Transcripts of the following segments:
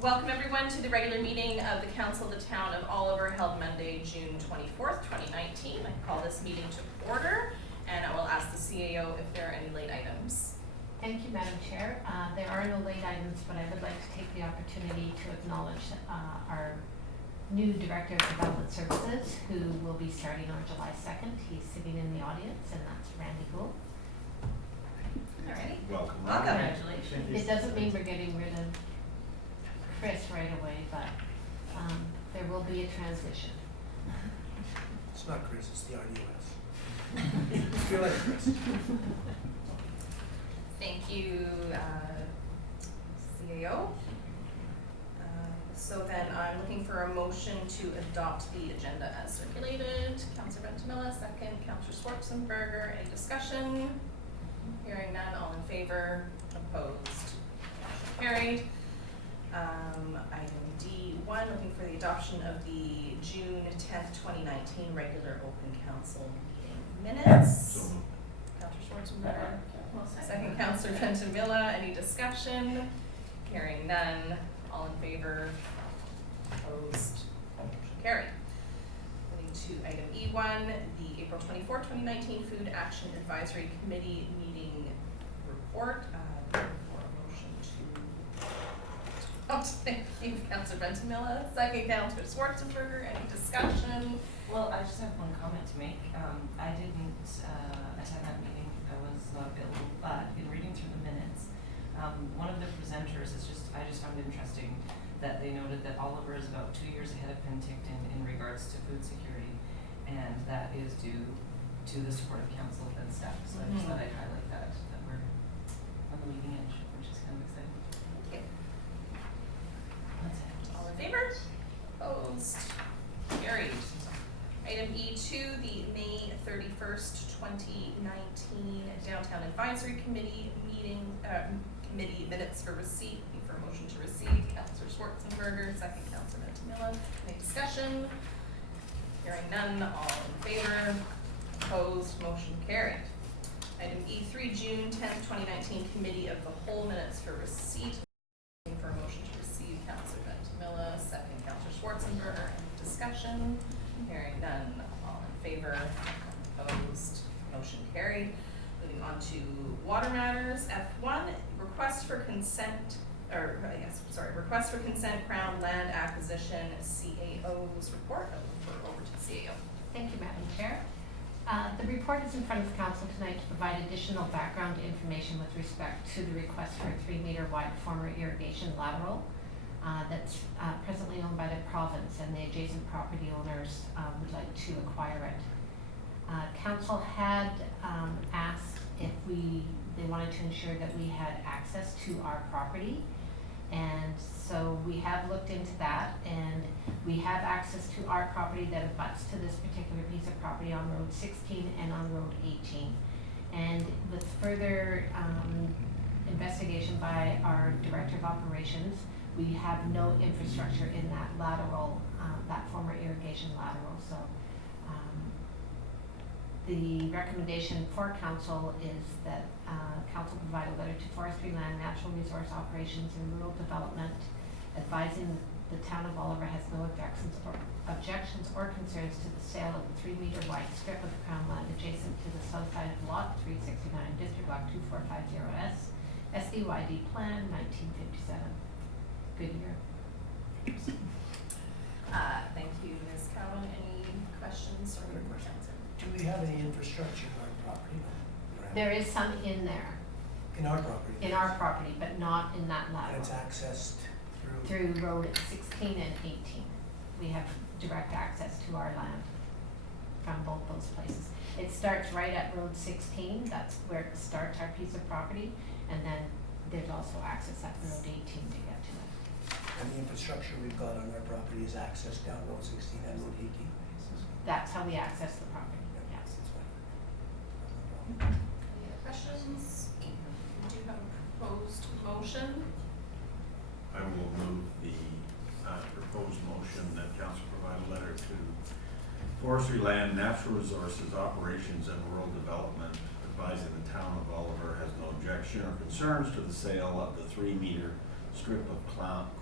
Welcome everyone to the regular meeting of the Council of the Town of Oliver held Monday, June 24th, 2019. I call this meeting to order and I will ask the CAO if there are any late items. Thank you, Madam Chair. There are no late items, but I would like to take the opportunity to acknowledge our new Director of Development Services, who will be starting on July 2nd. He's sitting in the audience, and that's Randy Gould. Alrighty. Welcome. Congratulations. It doesn't mean we're getting rid of Chris right away, but there will be a transition. It's not Chris, it's the RDOF. Feel like Chris. Thank you, CAO. So then I'm looking for a motion to adopt the agenda as circulated. Councillor Ventimilla, second. Councillor Schwarzenberger, any discussion? Hearing none, all in favor, opposed, motion carried. Item D1, looking for the adoption of the June 10th, 2019 regular open council meeting minutes. Councillor Schwarzenberger, second. Councillor Ventimilla, any discussion? Hearing none, all in favor, opposed, motion carried. Moving to item E1, the April 24, 2019 Food Action Advisory Committee meeting report. For a motion to thank you, Councillor Ventimilla. Second, Councillor Schwarzenberger. Any discussion? Well, I just have one comment to make. I didn't attend that meeting. I was not available, but in reading through the minutes, one of the presenters I just found interesting that they noted that Oliver is about 2 years ahead of Penticton in regards to food security, and that is due to the support of council and staff. So I just thought I'd highlight that we're on the leading edge, which is kind of exciting. Okay. That's it. All in favor? Opposed? Carried. Item E2, the May 31st, 2019 Downtown Advisory Committee meeting committee minutes for receipt. Looking for a motion to receive. Councillor Schwarzenberger, second. Councillor Ventimilla. Any discussion? Hearing none, all in favor? Opposed? Motion carried. Item E3, June 10th, 2019 Committee of the Whole minutes for receipt. Looking for a motion to receive. Councillor Ventimilla, second. Councillor Schwarzenberger. Any discussion? Hearing none, all in favor? Opposed? Motion carried. Moving on to water matters. F1, request for consent Crown Land Acquisition CAO's report. I'll refer over to the CAO. Thank you, Madam Chair. The report is in front of the council tonight to provide additional background information with respect to the request for a 3-meter wide former irrigation lateral that's presently owned by the province, and the adjacent property owners would like to acquire it. Council had asked if they wanted to ensure that we had access to our property, and so we have looked into that, and we have access to our property that abuts to this particular piece of property on Road 16 and on Road 18. And with further investigation by our Director of Operations, we have no infrastructure in that lateral, that former irrigation lateral. So the recommendation for council is that council provide a letter to Forestry, Land, Natural Resource Operations and Rural Development advising the town of Oliver has no objections or concerns to the sale of the 3-meter wide strip of crown land adjacent to the south side of lot 369, District Block 2450S, SDYD Plan 1957. Good year. Thank you, Ms. Cowan. Any questions or questions? Do we have any infrastructure in our property? There is some in there. In our property? In our property, but not in that lateral. That's accessed through? Through Road 16 and 18. We have direct access to our land from both those places. It starts right at Road 16, that's where it starts our piece of property, and then there's also access at Road 18 to get to it. And the infrastructure we've got on our property is accessed down Road 16 and Road 18? That's how we access the property, yes. That's fine. Any other questions? We do have a proposed motion. I will move the proposed motion that council provide a letter to Forestry, Land, Natural Resources, Operations and Rural Development advising the town of Oliver has no objection or concerns to the sale of the 3-meter strip of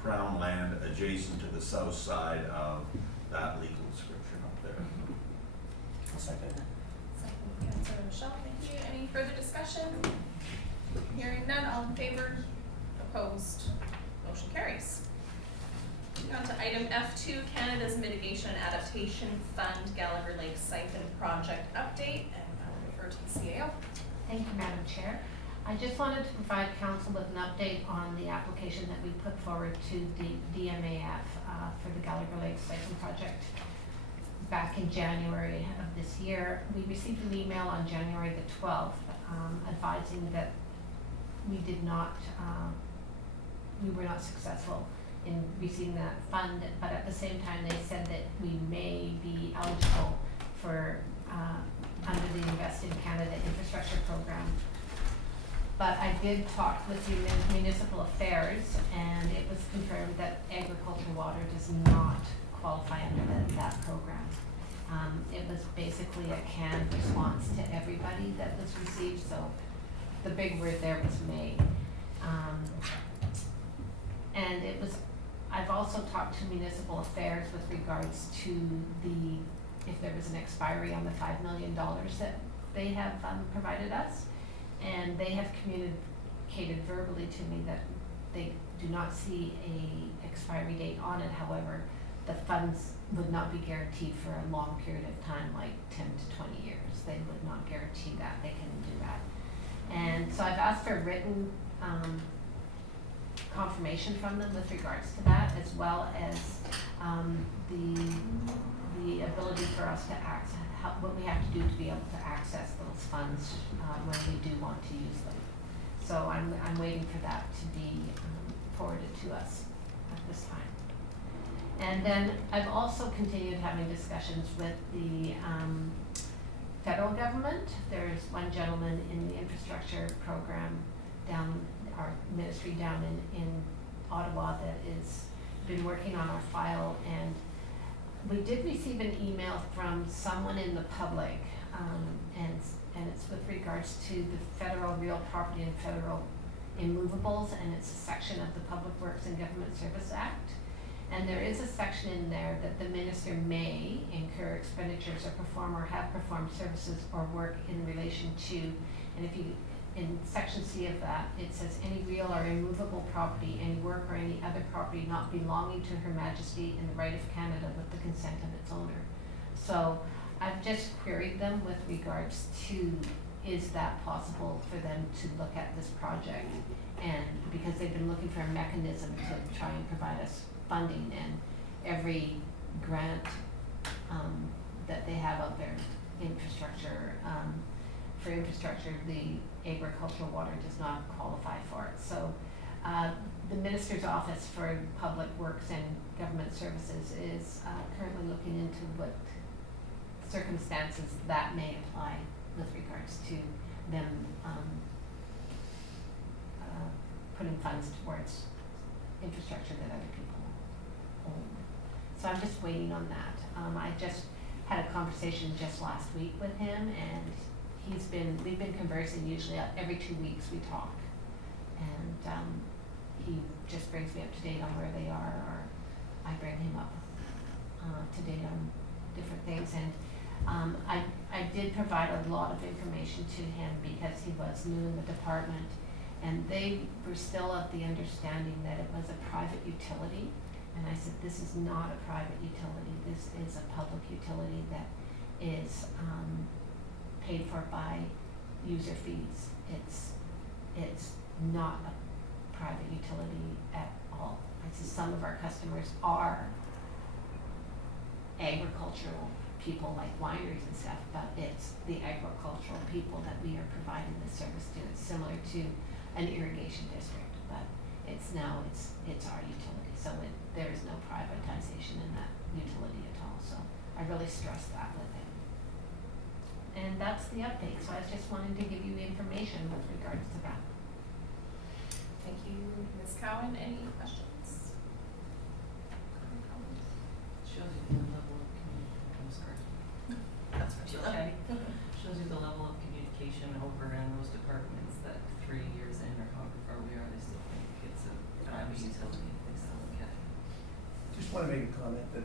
crown land adjacent to the south side of that legal description up there. I'll second that. Second, Councillor Michelle, thank you. Any further discussion? Hearing none, all in favor? Opposed? Motion carries. Moving on to item F2, Canada's Mitigation and Adaptation Fund Gallagher Lake Siphon Project Update, and I will refer to the CAO. Thank you, Madam Chair. I just wanted to provide council with an update on the application that we put forward to the DMAF for the Gallagher Lake Siphon Project back in January of this year. We received an email on January the 12th advising that we were not successful in receiving that fund, but at the same time they said that we may be eligible for under the Invest in Canada infrastructure program. But I did talk with the Municipal Affairs, and it was confirmed that agricultural water does not qualify under that program. It was basically a canned response to everybody that was received, so the big word there was may. And it was, I've also talked to Municipal Affairs with regards to if there was an expiry on the $5 million that they have provided us. And they have communicated verbally to me that they do not see a expiry date on it. However, the funds would not be guaranteed for a long period of time, like 10 to 20 years. They would not guarantee that. They couldn't do that. And so I've asked for written confirmation from them with regards to that, as well as the ability for us to access what we have to do to be able to access those funds when we do want to use them. So I'm waiting for that to be forwarded to us at this time. And then I've also continued having discussions with the federal government. There's one gentleman in the infrastructure program down, our ministry down in Ottawa that is been working on our file, and we did receive an email from someone in the public, and it's with regards to the federal real property and federal immovables, and it's a section of the Public Works and Government Service Act. And there is a section in there that the minister may incur expenditures or perform or have performed services or work in relation to, and if you, in section C of that, it says any real or immovable property, any work or any other property not belonging to Her Majesty in the right of Canada with the consent of its owner. So I've just queried them with regards to, is that possible for them to look at this project? And because they've been looking for a mechanism to try and provide us funding, and every grant that they have out there, infrastructure, for infrastructure, the agricultural water does not qualify for it. So the Minister's Office for Public Works and Government Services is currently looking into what circumstances that may apply with regards to them putting funds towards infrastructure that other people own. So I'm just waiting on that. I just had a conversation just last week with him, and we've been conversing usually every 2 weeks we talk, and he just brings me up to date on where they are, or I bring him up to date on different things. And I did provide a lot of information to him because he was new in the department, and they were still of the understanding that it was a private utility. And I said, this is not a private utility, this is a public utility that is paid for by user fees. It's not a private utility at all. I said, some of our customers are agricultural people like wineries and stuff, but it's the agricultural people that we are providing this service to. It's similar to an irrigation district, but it's our utility. So there is no privatization in that utility at all. So I really stressed that with him. And that's the update. So I was just wanting to give you information with regards to that. Thank you, Ms. Cowan. Any questions? Shows you the level of I'm sorry. That's what you Okay. Shows you the level of communication over in those departments that 3 years in, or however far we are, they still think it's a private utility. want to make a comment that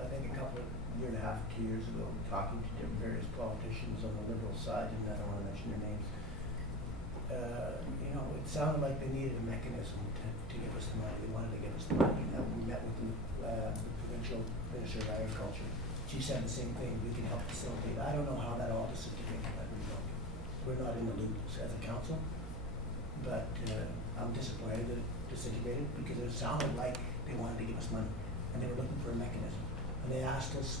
I think year and a half, 2 years ago, talking to various politicians on the Liberal side, and I don't want to mention their names, it sounded like they needed a mechanism to give us the money. They wanted to give us the money. We met with the provincial Minister of Agriculture. She said the same thing. We can help facilitate. I don't know how that all dissipated, but we're not in the loop as a council. But I'm disappointed that it disintegrated because it sounded like they wanted to give us money and they were looking for a mechanism. And they asked us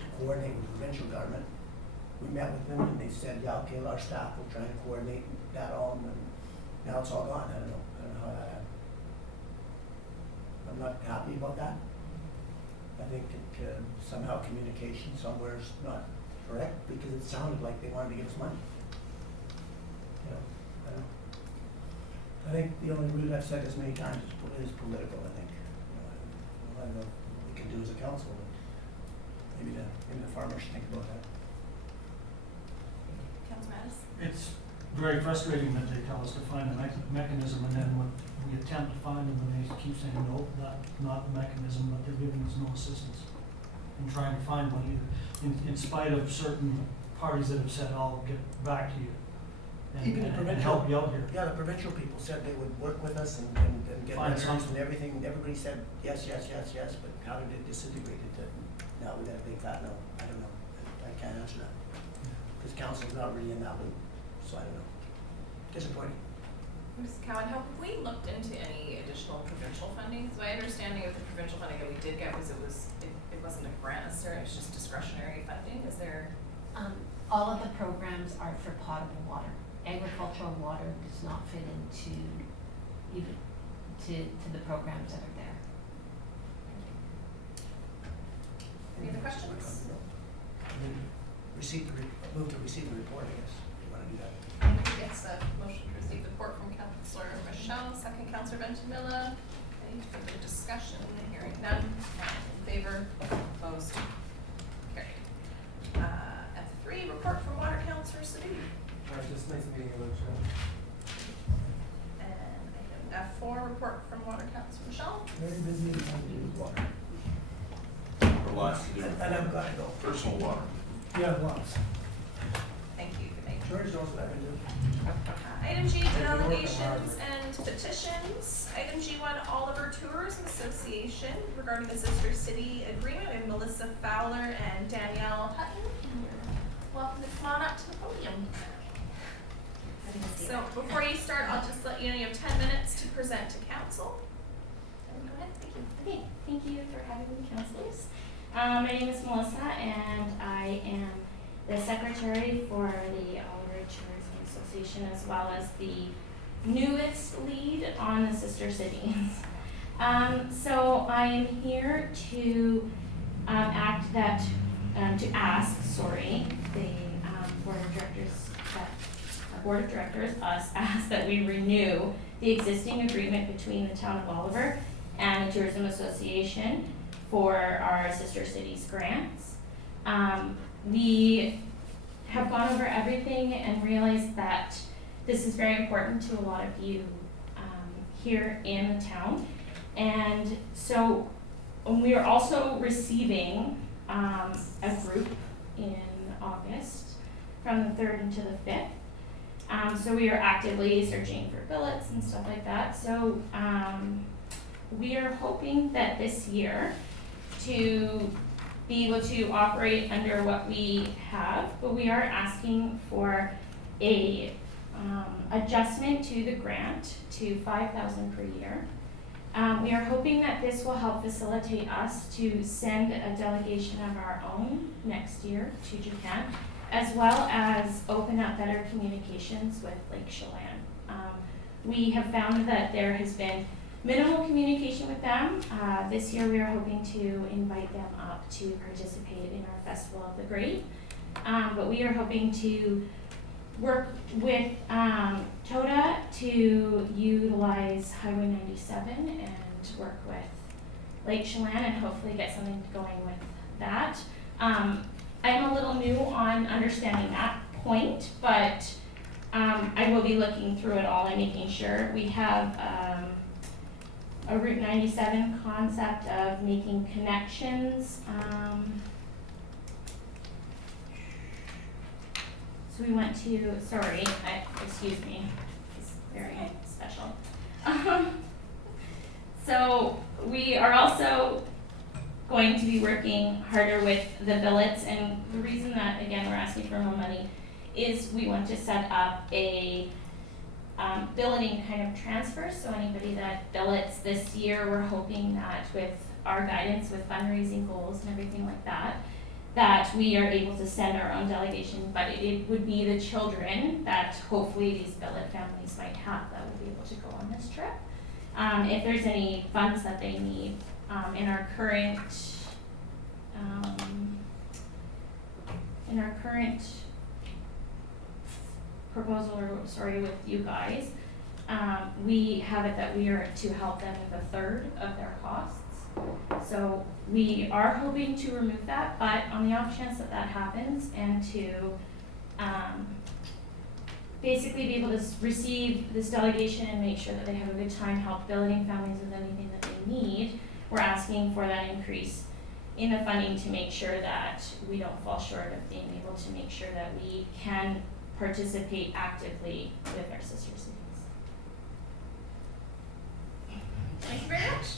to coordinate with the provincial government. We met with them and they said, yeah, okay, our staff will try and coordinate that all, and now it's all gone. I don't know how that happened. I'm not happy about that. I think that somehow communication somewhere is not correct because it sounded like they wanted to give us money. I don't know. I think the only route, I've said this many times, is political, I think. I don't know what we can do as a council, but maybe the farmers should think about that. Councillor Mattis? It's very frustrating that they tell us to find a mechanism, and then when we attempt to find them, and they keep saying, no, that's not the mechanism, but they're giving us no assistance in trying to find one either, in spite of certain parties that have said, I'll get back to you and help you out here. Yeah, the provincial people said they would work with us and get Find letters something. and everything. Everybody said yes, but how did it disintegrate into, now we got a big fat no? I don't know. I can't answer that. Because council's not really in that loop, so I don't know. Disappointing. Ms. Cowan, have we looked into any additional provincial funding? Because my understanding of the provincial funding that we did get was it wasn't a grant necessarily, it was just discretionary funding. Is there? All of the programs are for potable water. Agricultural water does not fit into even to the programs that are there. Any other questions? Move to receive the report, I guess. You want to do that? Yes, a motion to receive the report from Councillor Machial, second Councillor Ventimilla. Any further discussion? Hearing none. In favor? Opposed? Carried. F3, report from Water Councillor Sidhu. Just nice meeting you, Lucia. And item F4, report from Water Councillor Michelle. Very busy and trying to do with water. For lots to do with And I've got to go. personal water. Yeah, lots. Thank you. Good night. George knows what I can do. Item G, delegations and petitions. Item G1, Oliver Tourism Association regarding the Sister City Agreement. We have Melissa Fowler and Danielle Hutton. Welcome to come on up to the podium. So before you start, I'll just let you know you have 10 minutes to present to council. And go ahead. Thank you. Okay, thank you for having me, councilors. My name is Melissa, and I am the secretary for the Oliver Tourism Association, as well as the newest lead on the Sister Cities. So I am here to ask the board of directors, us, ask that we renew the existing agreement between the town of Oliver and the Tourism Association for our Sister Cities grants. We have gone over everything and realized that this is very important to a lot of you here in the town. And so we are also receiving a group in August from the 3rd into the 5th. So we are actively searching for billets and stuff like that. So we are hoping that this year to be able to operate under what we have, but we are asking for a adjustment to the grant to $5,000 per year. We are hoping that this will help facilitate us to send a delegation of our own next year to Japan, as well as open up better communications with Lake Chelan. We have found that there has been minimal communication with them. This year we are hoping to invite them up to participate in our Festival of the Great. But we are hoping to work with TODA to utilize Highway 97 and work with Lake Chelan and hopefully get something going with that. I'm a little new on understanding that point, but I will be looking through it all and making sure we have a Route 97 concept of making connections. So we went to, excuse me, it's very special. So we are also going to be working harder with the billets, and the reason that, again, we're asking for more money is we want to set up a billeting kind of transfer. So anybody that billets this year, we're hoping that with our guidance with fundraising goals and everything like that, that we are able to send our own delegation, but it would be the children that hopefully these billet families might have that will be able to go on this trip. If there's any funds that they need, in our current proposal, with you guys, we have it that we are to help them with 1/3 of their costs. So we are hoping to remove that, but on the off chance that that happens, and to basically be able to receive this delegation and make sure that they have a good time, help billeting families with anything that they need, we're asking for that increase in the funding to make sure that we don't fall short of being able to make sure that we can participate actively with our sister cities. Thank you very much.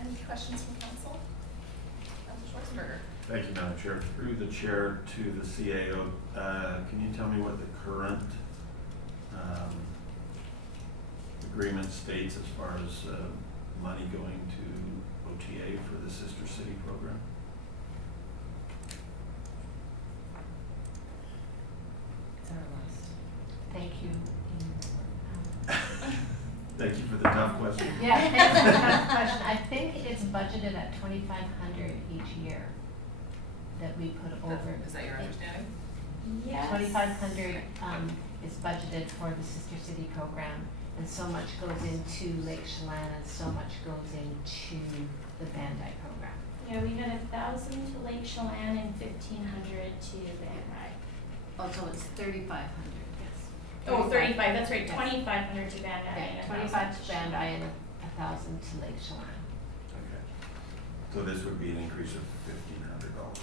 Any questions from council? Councillor Schwarzenberger. Thank you, Madam Chair. Through the chair to the CAO, can you tell me what the current agreement states as far as money going to OTA for the Sister City program? It's our last. Thank you. Thank you for the tough question. Yeah, thanks for the tough question. I think it's budgeted at $2,500 each year that we put over. Is that your understanding? Yes. $2,500 is budgeted for the Sister City program, and so much goes into Lake Chelan, and so much goes into the Bandai program. Yeah, we had 1,000 to Lake Chelan and 1,500 to Bandai. Oh, so it's 3,500. Yes. Oh, 35, that's right, Yes. 2,500 to Bandai Yeah, and 25 to 1,000 Bandai and 1,000 to Lake Chelan. Okay. So this would be an increase of $1,500.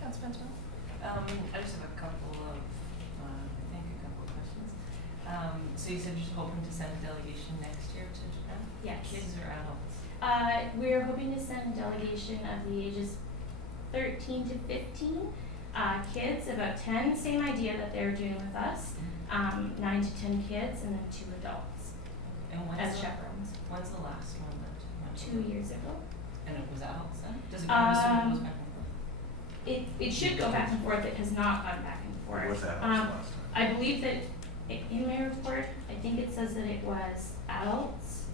Councilor Benjamin? I just have a couple of questions. So you said you're hoping to send a delegation next year to Japan? Yes. Kids or adults? We're hoping to send a delegation of the ages 13 to 15, kids, about 10, same idea that they're doing with us, 9 to 10 kids, and then 2 adults And as chaperones. when's the last one that went? 2 years ago. And it was adults then? Does it go, I'm assuming it goes back and forth? It should go back and forth, it has not gone back and forth. What's that last time? I believe that in my report, I think it says that it was adults.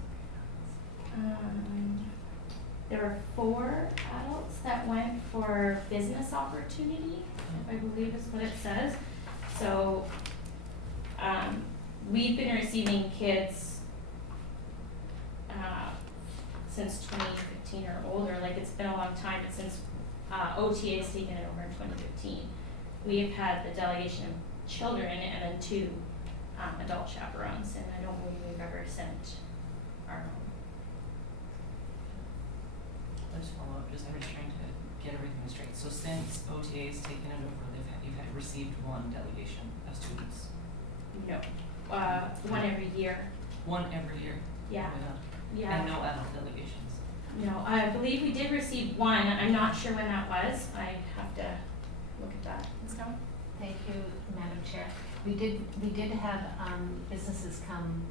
There were 4 adults that went for business opportunity, I believe is what it says. So, we've been receiving kids, since 2015 or older, like it's been a long time, but since OTA has taken it over in 2015. We have had the delegation of children and then 2 adult chaperones, and I don't believe we've ever sent our own. I'll just follow up, I'm just trying to get everything straight. So since OTA has taken it over, you've received 1 delegation of students? No, 1 every year. 1 every year? Yeah. Yeah. And no adult delegations? No, I believe we did receive 1. I'm not sure when that was. I have to look at that. Ms. Cowan? Thank you, Madam Chair. We did have businesses come,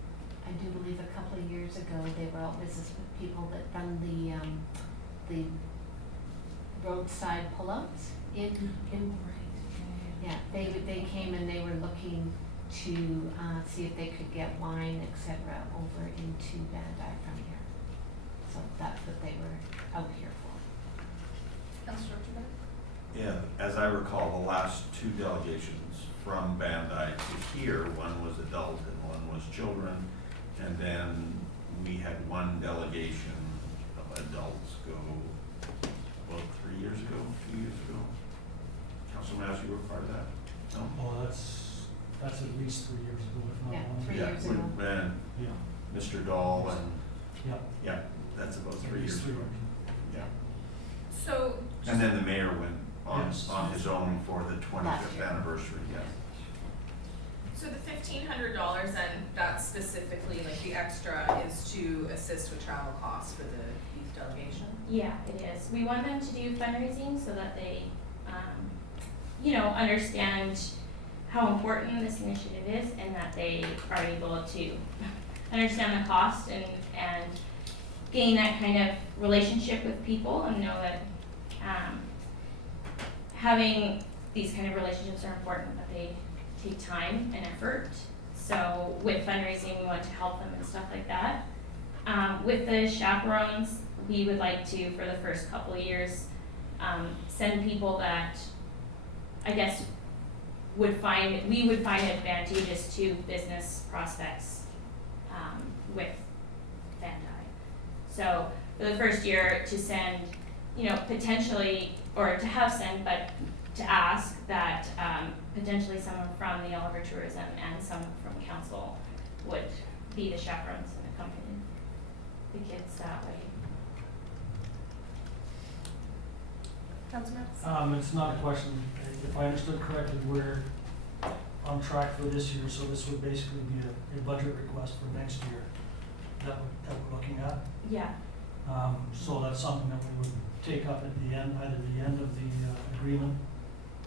I do believe a couple of years ago. They were all business people that run the roadside pullouts yeah, they came and they were looking to see if they could get wine, etc., over into Bandai from here. So that's what they were out here for. Councillor Schwarzenberger? Yeah, as I recall, the last 2 delegations from Bandai to here, one was adult and one was children, and then we had 1 delegation of adults go, well, 3 years ago, 2 years ago. Councilor Mass, you were part of that? No? Oh, that's That's at least 3 years ago, if not Yeah, longer. 3 Yeah, years ago. when Yeah, Mr. Dahl and, yeah. yeah, that's about 3 At least years 3 ago. years. Yeah. So, And then the mayor went Yes. on his own for the Last 25th year. anniversary, yes. so the $1,500 then, that's specifically, like, the extra is to assist with travel costs for the youth delegation? Yeah, it is. We want them to do fundraising so that they, understand how important this initiative is and that they are able to understand the cost and gain that kind of relationship with people and know that, having these kind of relationships are important, but they take time and effort. So with fundraising, we want to help them and stuff like that. With the chaperones, we would like to, for the first couple of years, send people that I guess we would find advantageous to business prospects with Bandai. So for the first year to send, potentially, or to have sent, but to ask that potentially someone from the Oliver Tourism and someone from council would be the chaperones and accompany the kids that way. Councilman? It's not a question, if I understood correctly, we're on track for this year, so this would basically be a budget request for next year that we're looking at. Yeah. So that's something that we would take up at the end, either the end of the agreement,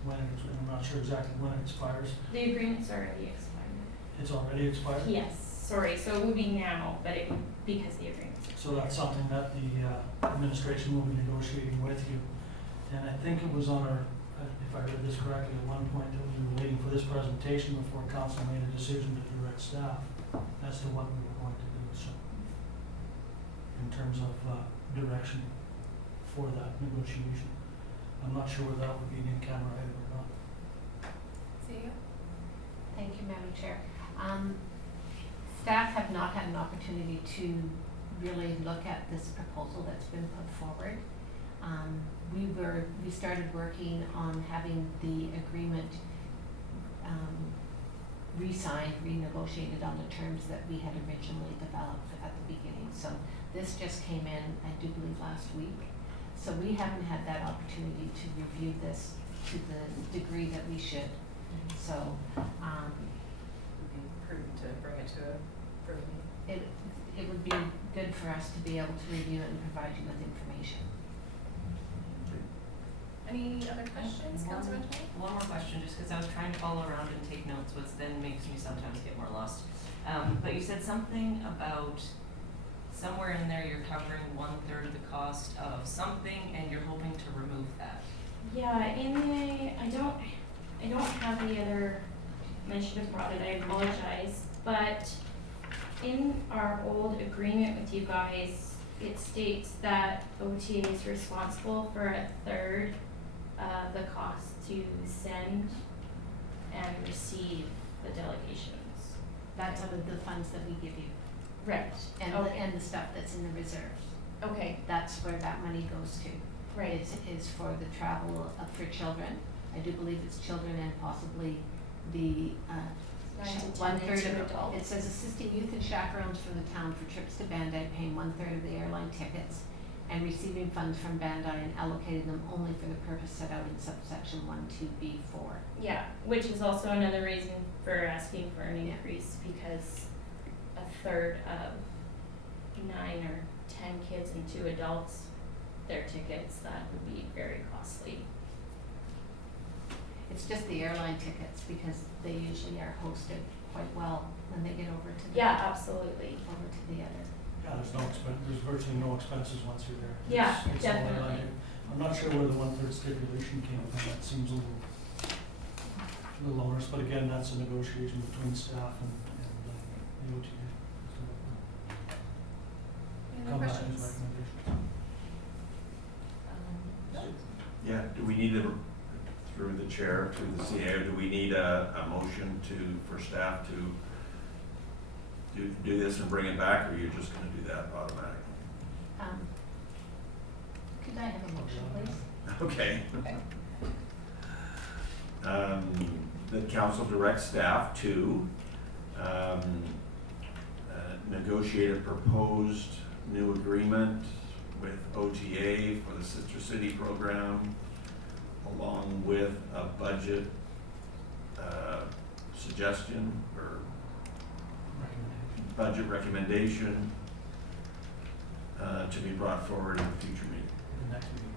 when it's, I'm not sure exactly when it expires. The agreement's already expired. It's already expired? Yes, sorry, so it would be now, but it would, because the agreement's expired. So that's something that the administration will be negotiating with you. And I think it was on our, if I read this correctly, at one point that we were waiting for this presentation before council made a decision to direct staff as to what we were going to do, so. In terms of direction for that negotiation. I'm not sure whether that would be an in-camera item or not. Sidhu? Thank you, Madam Chair. Staff have not had an opportunity to really look at this proposal that's been put forward. We started working on having the agreement re-signed, renegotiated on the terms that we had originally developed at the beginning. So this just came in, I do believe, last week. So we haven't had that opportunity to review this to the degree that we should. So, Would be prudent to bring it to a further meeting. it would be good for us to be able to review it and provide you with information. Any other questions, Councilman Tony? One more question, just because I was trying to follow around and take notes, which then makes me sometimes get more lost. But you said something about somewhere in there you're covering 1/3 of the cost of something and you're hoping to remove that. Yeah, I don't have the other, I should have brought it, I apologize, but in our old agreement with you guys, it states that OTA is responsible for 1/3 of the cost to send and receive the delegations. That's out of the funds that we give you, Right. and Okay. and the stuff that's in the reserves. Okay, That's where that money goes to. right. Is for the travel for children. I do believe it's children and possibly the 9 to 10 1/3 and of 2 it. adults. It says assisting youth and chaperones from the town for trips to Bandai, paying 1/3 of the airline tickets and receiving funds from Bandai and allocating them only for the purpose set out in subsection 1(2)(b)(4). Yeah, which is also another reason for asking for an Yeah. increase, because 1/3 of 9 or 10 kids and 2 adults, their tickets, that would be very costly. It's just the airline tickets because they usually are hosted quite well when they get over to the Yeah, absolutely. over to the other. Yeah, there's virtually no expenses once you're there. Yeah, It's all definitely. airline. I'm not sure where the 1/3 stipulation came from, that seems a little onerous, but again, that's a negotiation between staff and the OTA. Any Come other back with questions? recommendations. No? Yeah, do we need a, through the chair to the CA, do we need a motion for staff to do this and bring it back, or you're just gonna do that automatically? Could I have a motion, please? Okay. Okay. the council directs staff to negotiate a proposed new agreement with OTA for the Sister City program, along with a budget suggestion or budget recommendation to be brought forward in a future meeting. The next meeting.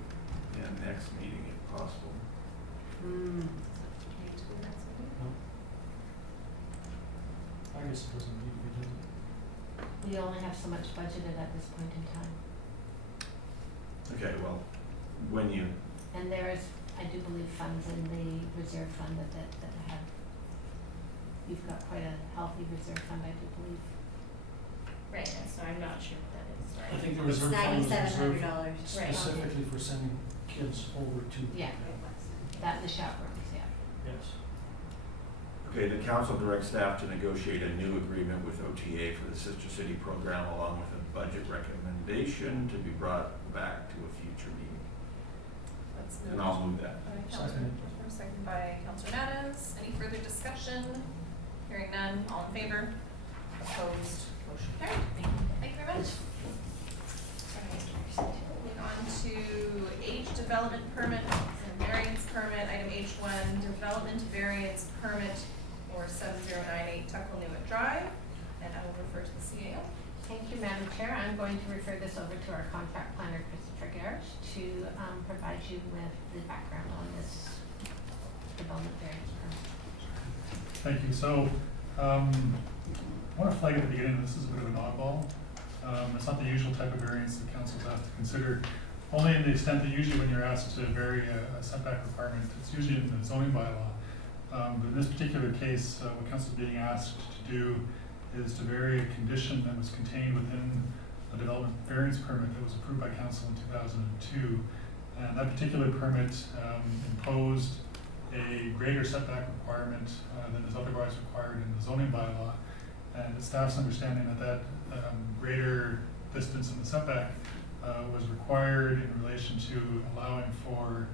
Yeah, next meeting if possible. Need to be next meeting? No. I guess it doesn't need to be, does it? We only have so much budgeted at this point in time. Okay, well, when you, And there is, I do believe, funds in the reserve fund that have, you've got quite a healthy reserve fund, I do believe. Right, and so I'm not sure what that is, I right? think the It's reserve fund was reserved $9,700. specifically for sending kids over to. Yeah, that and the chaperones, yeah. Yes. okay, the council directs staff to negotiate a new agreement with OTA for the Sister City program, along with a budget recommendation to be brought back to a future meeting. Let's And I'll move that. By Councillor Whitmore, second by Councillor Nadas. Any further discussion? Hearing none, all in favor? Opposed? Motion carried. Thank you very much. Alright, moving on to age development permit and variance permit. Item H1, development variance permit for 7098 Tuckalnewit Drive. And I will refer to the CAO. Thank you, Madam Chair. I'm going to refer this over to our contract planner, Christopher Garrett, to provide you with the background on this development variance permit. Thank you. So, I want to flag at the beginning, this is a bit of an oddball. It's not the usual type of variance that council is asked to consider, only in the extent that usually when you're asked to vary a setback requirement, it's usually in the zoning bylaw. But in this particular case, what council is being asked to do is to vary a condition that was contained within a development variance permit that was approved by council in 2002. And that particular permit imposed a greater setback requirement than is otherwise required in the zoning bylaw. And the staff's understanding that greater distance in the setback was required in relation to allowing for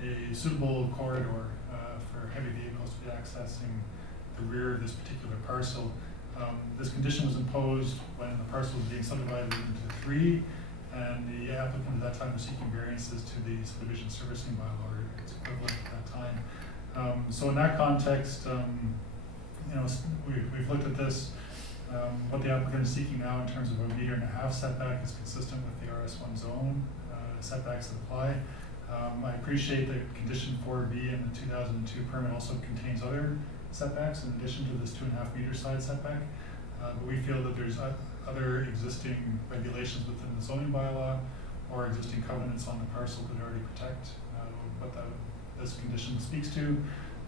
a suitable corridor for heavy vehicles to be accessing the rear of this particular parcel. This condition was imposed when the parcel was being subdivided into 3, and the applicant at that time was seeking variances to the subdivision servicing bylaw, or its equivalent at that time. So in that context, we've looked at this. What the applicant is seeking now in terms of a 1.5 meter setback is consistent with the RS1 zone setbacks that apply. I appreciate that condition 4B in the 2002 permit also contains other setbacks in addition to this 2.5 meter side setback. But we feel that there's other existing regulations within the zoning bylaw or existing covenants on the parcel that already protect what this condition speaks to.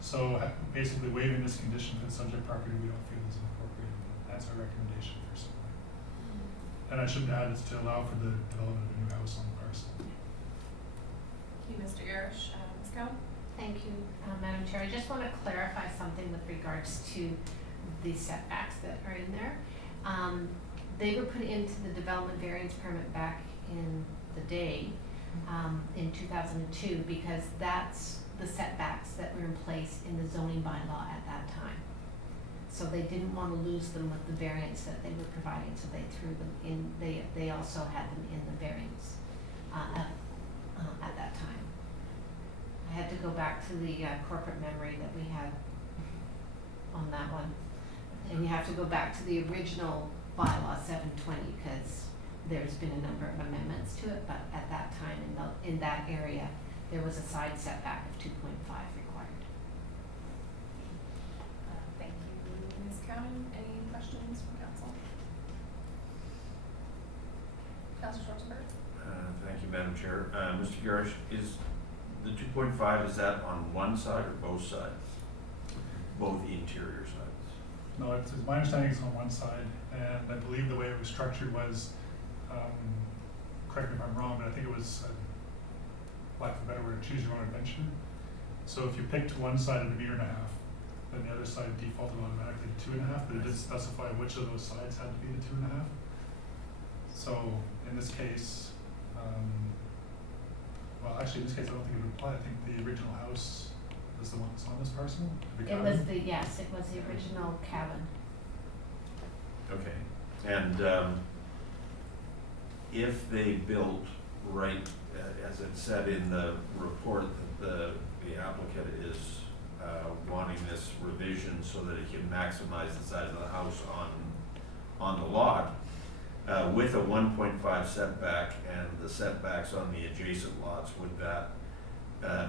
So basically waiving this condition for the subject property we don't feel is inappropriate. That's our recommendation personally. And I should add, it's to allow for the development of a new house on the parcel. Thank you, Mr. Garish. Ms. Cowan? Thank you, Madam Chair. I just want to clarify something with regards to the setbacks that are in there. They were put into the development variance permit back in the day, in 2002, because that's the setbacks that were in place in the zoning bylaw at that time. So they didn't want to lose them with the variance that they were providing, so they threw them in, they also had them in the variance at that time. I had to go back to the corporate memory that we had on that one. And you have to go back to the original bylaw 720, because there's been a number of amendments to it, but at that time in that area, there was a side setback of 2.5 required. Thank you, Ms. Cowan. Any questions from council? Councillor Schwarzenberg? Thank you, Madam Chair. Mr. Garish, is the 2.5, is that on one side or both sides? Both interior sides? No, it's my understanding it's on one side, and I believe the way it was structured was, correct me if I'm wrong, but I think it was, lack of a better word, choose your own adventure. So if you picked one side at 1.5 meters, then the other side defaulted automatically to 2.5, but it did specify which of those sides had to be the 2.5. So in this case, well, actually in this case I don't think it would apply. I think the original house was the one that's on this parcel? The It was cabin? yes, it was the original cabin. Okay, and if they built right, as it said in the report, that the applicant is wanting this revision so that it can maximize the size of the house on the lot, with a 1.5 setback and the setbacks on the adjacent lots, would that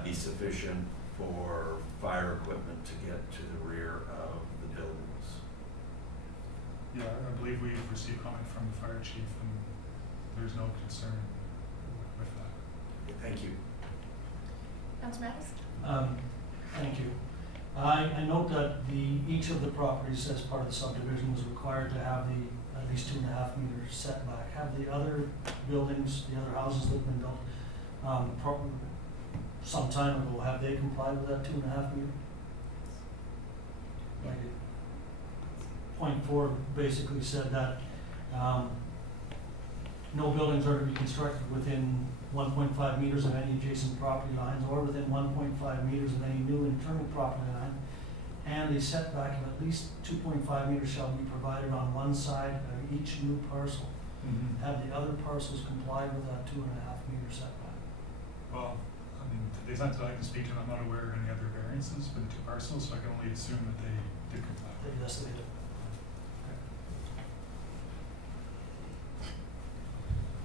be sufficient for fire equipment to get to the rear of the buildings? Yeah, I believe we've received comment from the fire chief, and there's no concern with that. Thank you. Councillor Mattis? Thank you. I note that each of the properties as part of the subdivision was required to have at least 2.5 meters setback. Have the other buildings, the other houses that have been built, some time ago, have they complied with that 2.5 meter? Like point 4 basically said that no buildings are to be constructed within 1.5 meters of any adjacent property lines or within 1.5 meters of any new internal property line, and a setback of at least 2.5 meters shall be provided on one side of each new parcel. Have the other parcels complied with that 2.5 meter setback? Well, I mean, to the extent that I can speak to, I'm not aware of any other variances for the two parcels, so I can only assume that they did comply. Yes, they did.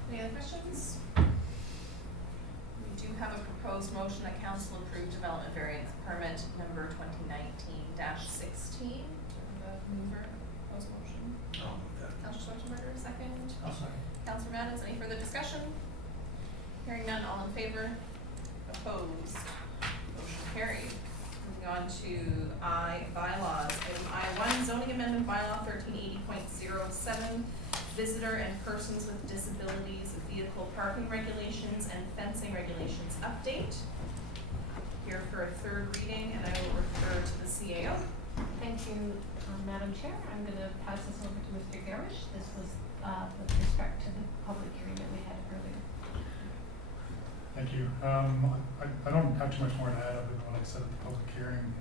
Any other questions? We do have a proposed motion that council approve development variance permit number 2019-16. The mover, proposed motion. I'll move that. Councillor Schwarzenberger, second. Oh, sorry. Councillor Mattis, any further discussion? Hearing none, all in favor? Opposed? Motion carried. Moving on to I, bylaws. Item I1, zoning amendment bylaw 1380.07, visitor and persons with disabilities, vehicle parking regulations and fencing regulations update. Here for a third reading, and I will refer to the CAO. Thank you, Madam Chair. I'm going to pass this over to Mr. Garish. This was with respect to the public hearing that we had earlier. Thank you. I don't have too much more to add other than what I said at the public hearing.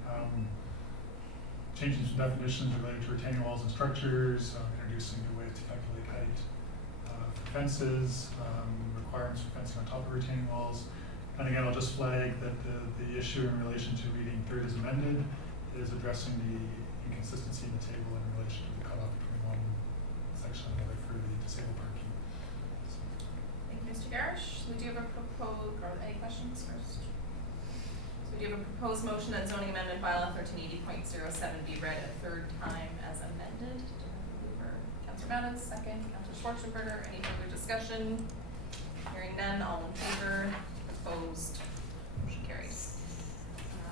Changing some definitions related to retaining walls and structures, introducing new ways to calculate height for fences, requirements for fencing on top of retaining walls. And again, I'll just flag that the issue in relation to reading third as amended is addressing the inconsistency in the table in relation to the cutoff between one section and another for the disabled parking. So. Thank you, Mr. Garish. We do have a proposed, or any questions first? So we do have a proposed motion that zoning amendment bylaw 1380.07 be read a third time as amended. Councillor Mattis, second. Councillor Schwarzenberger, any further discussion? Hearing none, all in favor? Opposed? Motion carries.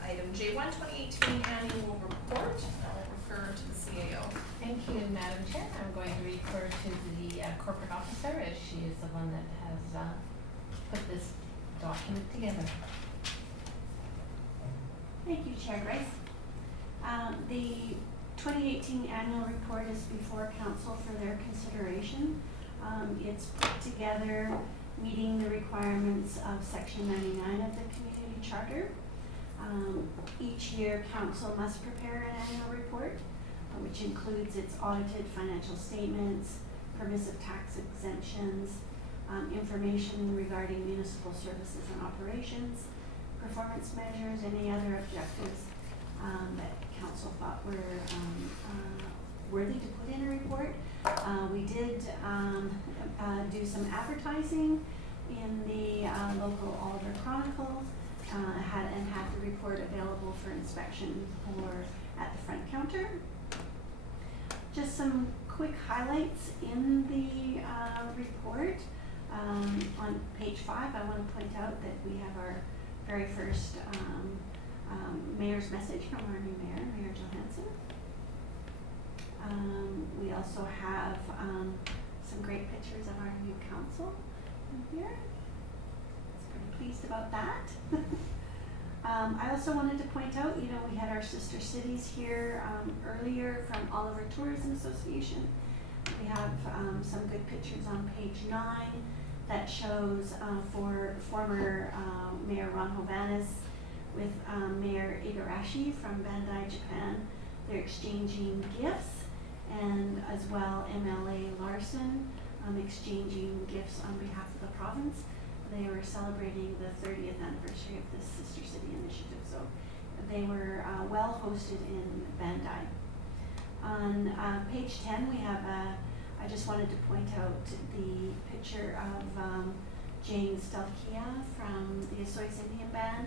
Item J1, 2018 annual report. I'll refer to the CAO. Thank you, Madam Chair. I'm going to refer to the corporate officer, as she is the one that has put this document together. Thank you, Chair Grace. The 2018 annual report is before Council for their consideration. It's put together meeting the requirements of Section 99 of the Community Charter. Each year, Council must prepare an annual report, which includes its audited financial statements, permissive tax exemptions, information regarding municipal services and operations, performance measures, any other objectives that Council thought were worthy to put in a report. We did do some advertising in the local Alder Chronicle, had the report available for inspection or at the front counter. Just some quick highlights in the report. On page 5, I want to point out that we have our very first mayor's message from our new mayor, Mayor Johansson. We also have some great pictures of our new council in here. I was pretty pleased about that. I also wanted to point out, we had our sister cities here earlier from Oliver Tourism Association. We have some good pictures on page 9 that shows for former Mayor Ron Hovanes with Mayor Igarashi from Bandai, Japan. They're exchanging gifts, and as well MLA Larson exchanging gifts on behalf of the province. They were celebrating the 30th anniversary of this Sister City initiative, so they were well hosted in Bandai. On page 10, we have I just wanted to point out the picture of Jane Stelkia from the Osoyoos Indian Band.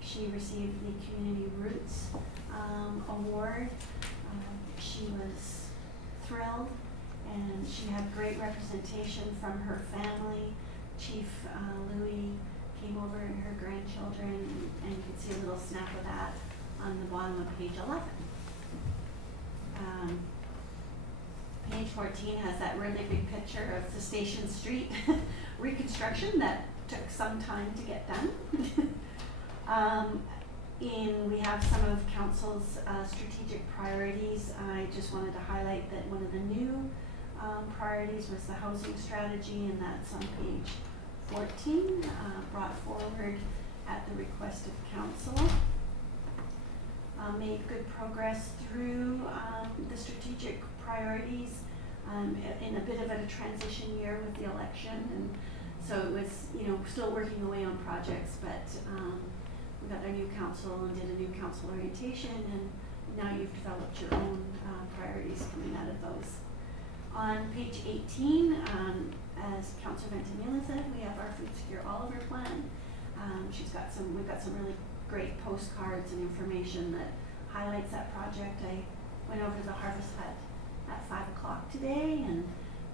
She received the Community Roots Award. She was thrilled, and she had great representation from her family. Chief Louis came over and her grandchildren, and you can see a little snap of that on the bottom of page 11. Page 14 has that really big picture of the Station Street reconstruction that took some time to get done. We have some of Council's strategic priorities. I just wanted to highlight that one of the new priorities was the housing strategy, and that's on page 14, brought forward at the request of Council. Made good progress through the strategic priorities in a bit of a transition year with the election, and so it was, still working away on projects, but we got our new council and did a new council orientation, and now you've developed your own priorities coming out of those. On page 18, as Councillor Ventimiglia said, we have our Food Secure Oliver plan. We've got some really great postcards and information that highlights that project. I went over to the Harvest Hut at 5 o'clock today, and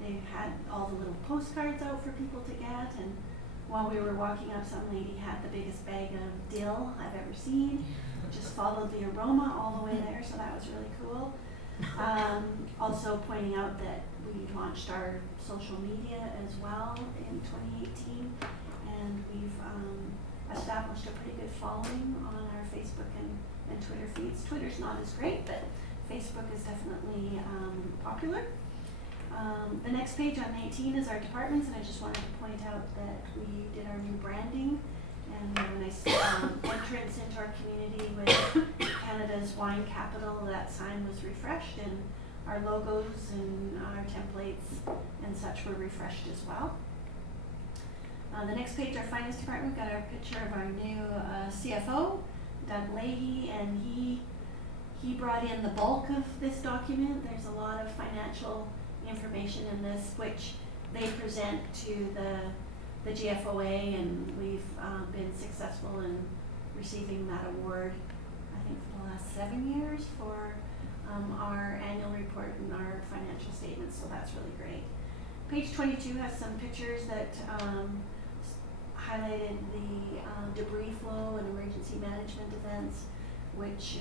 they had all the little postcards out for people to get, and while we were walking up, some lady had the biggest bag of dill I've ever seen. Just followed the aroma all the way there, so that was really cool. Also pointing out that we launched our social media as well in 2018, and we've established a pretty good following on our Facebook and Twitter feeds. Twitter's not as great, but Facebook is definitely popular. The next page on 18 is our departments, and I just wanted to point out that we did our new branding, and we have a nice entrance into our community with Canada's wine capital. That sign was refreshed, and our logos and our templates and such were refreshed as well. The next page, our finance department, we've got our picture of our new CFO, Doug Leahy, and he brought in the bulk of this document. There's a lot of financial information in this, which they present to the GFOA, and we've been successful in receiving that award, I think, for the last 7 years for our annual report and our financial statements, so that's really great. Page 22 has some pictures that highlighted the debris flow and emergency management events, which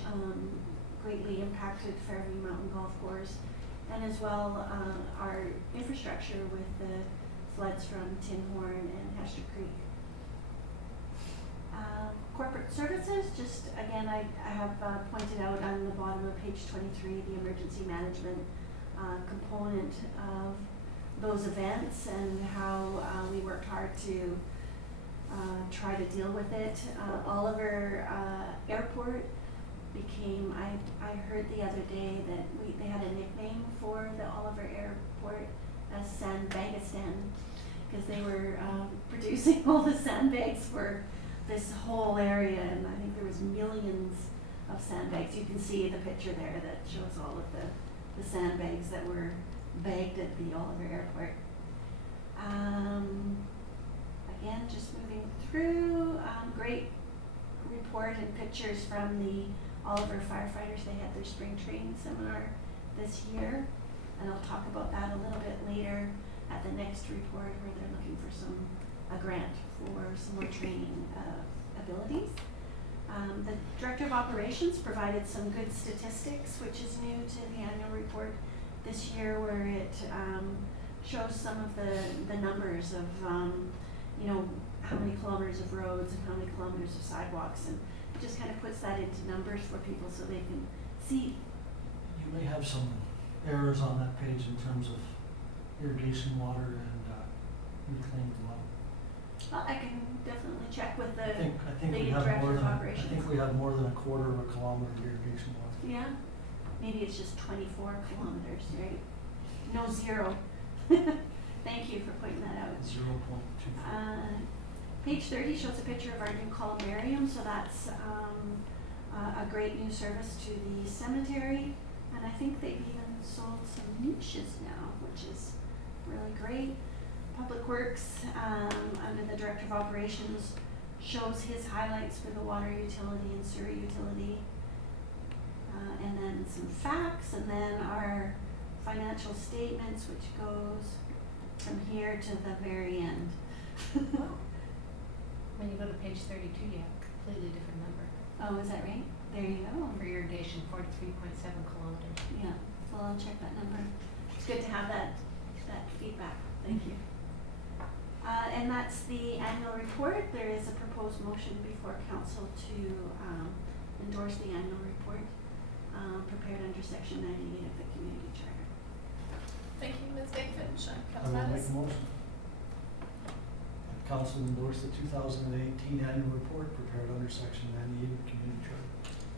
greatly impacted Fairview Mountain Golf Course, and as well our infrastructure with the floods from Tin Horn and Hester Creek. Corporate services, just again, I have pointed out on the bottom of page 23 the emergency management component of those events and how we worked hard to try to deal with it. Oliver Airport became, I heard the other day that they had a nickname for the Oliver Airport as Sandbagistan, because they were producing all the sandbags for this whole area, and I think there was millions of sandbags. You can see the picture there that shows all of the sandbags that were bagged at the Oliver Airport. Again, just moving through, great report and pictures from the Oliver firefighters. They had their spring training seminar this year, and I'll talk about that a little bit later at the next report, where they're looking for a grant for some more training abilities. The Director of Operations provided some good statistics, which is new to the annual report this year, where it shows some of the numbers of how many kilometers of roads and how many kilometers of sidewalks, and it just kind of puts that into numbers for people so they can see. You may have some errors on that page in terms of irrigation water and reclaimed water. Well, I can definitely check with I the, think the we have director more of than, I operations. think we have more than a quarter of a kilometer of irrigation left. Yeah, maybe it's just 24 kilometers, right? No, 0. Thank you for pointing that out. 0.24. Page 30 shows a picture of our new columbarium, so that's a great new service to the cemetery. And I think they've even sold some niches now, which is really great. Public Works, under the Director of Operations, shows his highlights for the water utility and sewer utility. And then some facts, and then our financial statements, which goes from here to the very end. When you go to page 32, you have a completely different number. Oh, is that right? There you go. For irrigation, 43.7 kilometers. Yeah, so I'll check that number. It's good to have that feedback. Thank you. And that's the annual report. There is a proposed motion before council to endorse the annual report prepared under section 98 of the community charter. Thank you, Ms. Bakovich. I will make a motion. That council endorse the 2018 annual report prepared under section 98 of the community charter.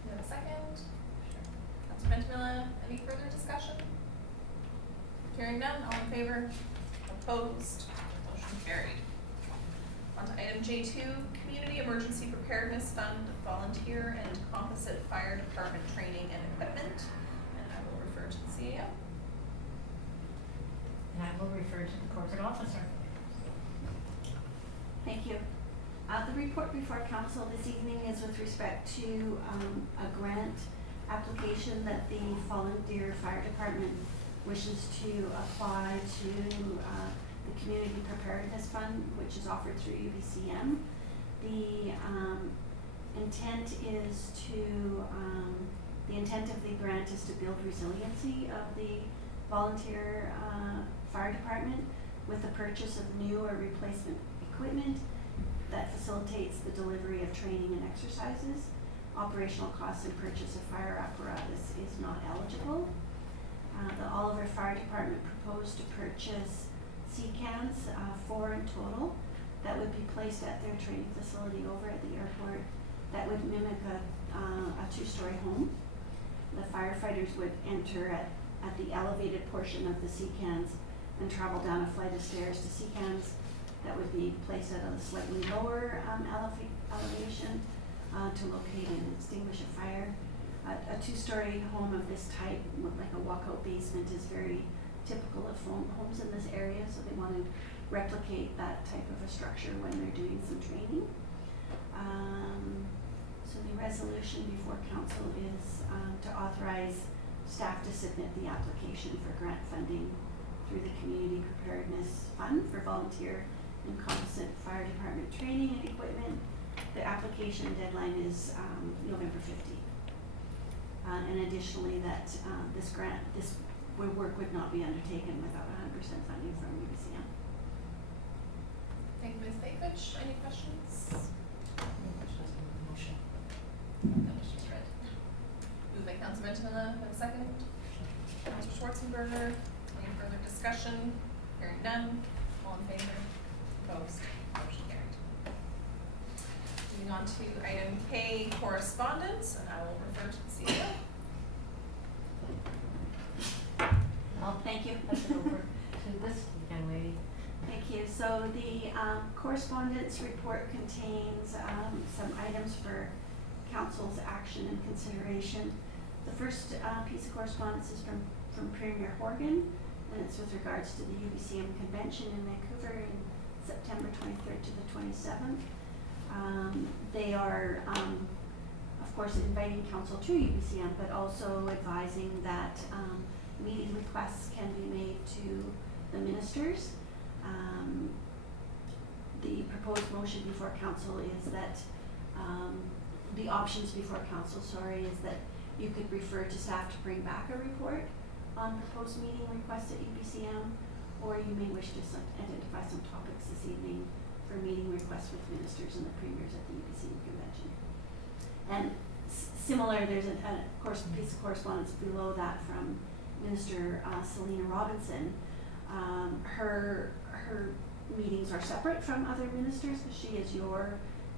You have a second? Sure. Councilor Ventimilla, any further discussion? Hearing none, all in favor? Opposed? Motion carried. On to item J2, Community Emergency Preparedness Fund, Volunteer and Composite Fire Department Training and Equipment. And I will refer to the CAO. And I will refer to the corporate officer. Thank you. The report before council this evening is with respect to a grant application that the Volunteer Fire Department wishes to apply to the Community Preparedness Fund, which is offered through UBCM. The intent is to, the intent of the grant is to build resiliency of the volunteer fire department with the purchase of new or replacement equipment that facilitates the delivery of training and exercises. Operational costs and purchase of fire apparatus is not eligible. The Oliver Fire Department proposed to purchase CCANs, 4 in total, that would be placed at their training facility over at the airport that would mimic a 2-story home. The firefighters would enter at the elevated portion of the CCANs and travel down a flight of stairs to CCANs that would be placed at a slightly lower elevation to locate and extinguish a fire. A 2-story home of this type, with like a walkout basement, is very typical of homes in this area, so they want to replicate that type of a structure when they're doing some training. So the resolution before council is to authorize staff to submit the application for grant funding through the Community Preparedness Fund for volunteer and composite fire department training and equipment. The application deadline is November 15th. And additionally, that this work would not be undertaken without 100% funding from UBCM. Thank you, Ms. Bakovich. Any questions? Motion. That was just read. Moved by Councilor Ventimilla, have a second. Councilor Schwarzenberger, any further discussion? Hearing none, all in favor? Opposed? Motion carried. Moving on to item K, correspondence, and I will refer to the CEO. I'll Thank you. pass it over to this young lady. Thank you. So the correspondence report contains some items for council's action and consideration. The first piece of correspondence is from Premier Horgan, and it's with regards to the UBCM convention in Vancouver in September 23rd to the 27th. They are, of course, inviting council to UBCM, but also advising that meeting requests can be made to the ministers. The proposed motion before council is that, the options before council, is that you could refer to staff to bring back a report on proposed meeting requests at UBCM, or you may wish to identify some topics this evening for meeting requests with ministers and the premiers at the UBCM convention. And similar, there's a piece of correspondence below that from Minister Selena Robinson. Her meetings are separate from other ministers, because she is your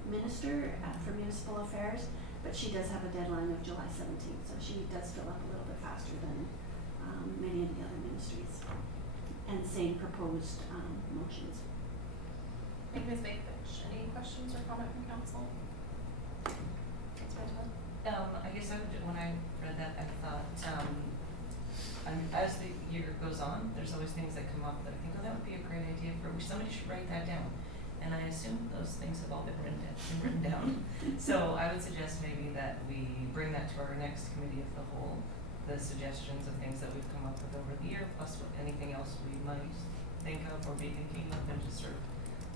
minister for municipal affairs, but she does have a deadline of July 17th, so she does fill up a little bit faster than many of the other ministries. And same proposed motions. Thank you, Ms. Bakovich. Any questions or comment from council? Councilor Danielle? I guess when I read that, I thought, as the year goes on, there's always things that come up that I think, oh, that would be a great idea for, somebody should write that down. And I assume those things have all been written down. So I would suggest maybe that we bring that to our next committee of the whole, the suggestions of things that we've come up with over the year, plus anything else we might think of or be thinking of, and just sort of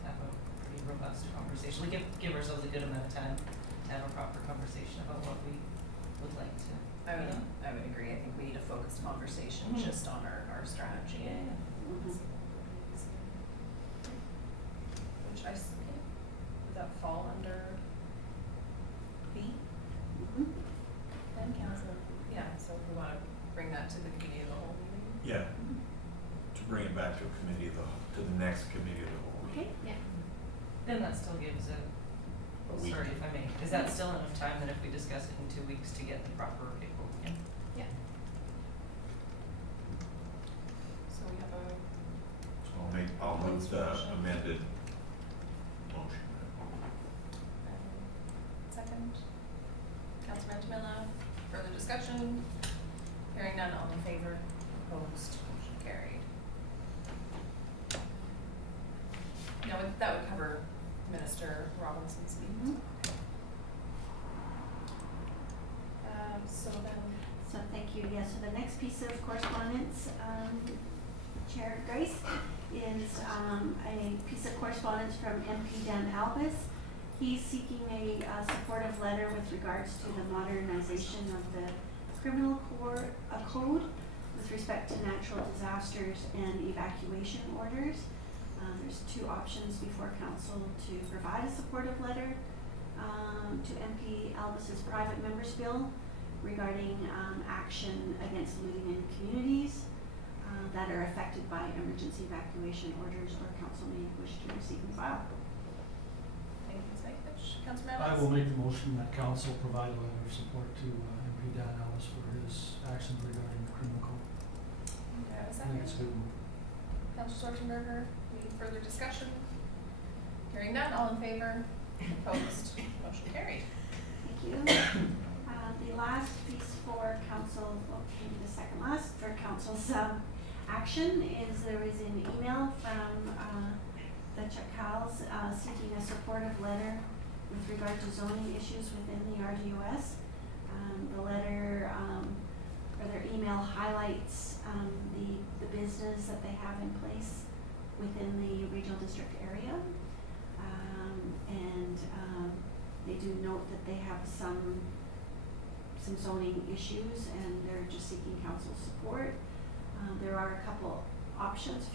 have a pretty robust conversation. We give ourselves a good amount of time to have a proper conversation about what we would like to. I would agree. I think we need a focused conversation just on our strategy. Yeah. Which would that fall under B? Then council. Yeah, so if we want to bring that to the committee of the whole meeting. Yeah, to bring it back to a committee of to the next committee of the whole. Okay. Yeah. Then that still gives a week. sorry if I may, is that still enough time that if we discuss it in 2 weeks to get the proper paperwork in? Yeah. So we have a So I'll move the amended motion. second. Councilor Mantamila, further discussion? Hearing none, all in favor? Opposed? Motion carried. No, that would cover Minister Robinson's meeting. So then, So thank you. Yeah, so the next piece of correspondence, Chair Grace, is a piece of correspondence from MP Dan Albus. He's seeking a supportive letter with regards to the modernization of the criminal code with respect to natural disasters and evacuation orders. There's 2 options before council to provide a supportive letter to MP Albus's private members bill regarding action against looting in communities that are affected by emergency evacuation orders, or council may wish to receive and file. thank you, Ms. Bakovich. Councilor I Maddox? will make the motion that council provide a letter of support to MP Dan Ellis for his actions regarding the criminal code. Do I have a I second? think it's a good move. Councilor Schwarzenberger, any further discussion? Hearing none, all in favor? Opposed? Motion carried. Thank you. The last piece for council, well, maybe the second last for council's action is there is an email from the Machials seeking a supportive letter with regard to zoning issues within the RDOS. The letter or their email highlights the business that they have in place within the regional district area. They do note that they have some zoning issues and they're just seeking council's support. There are a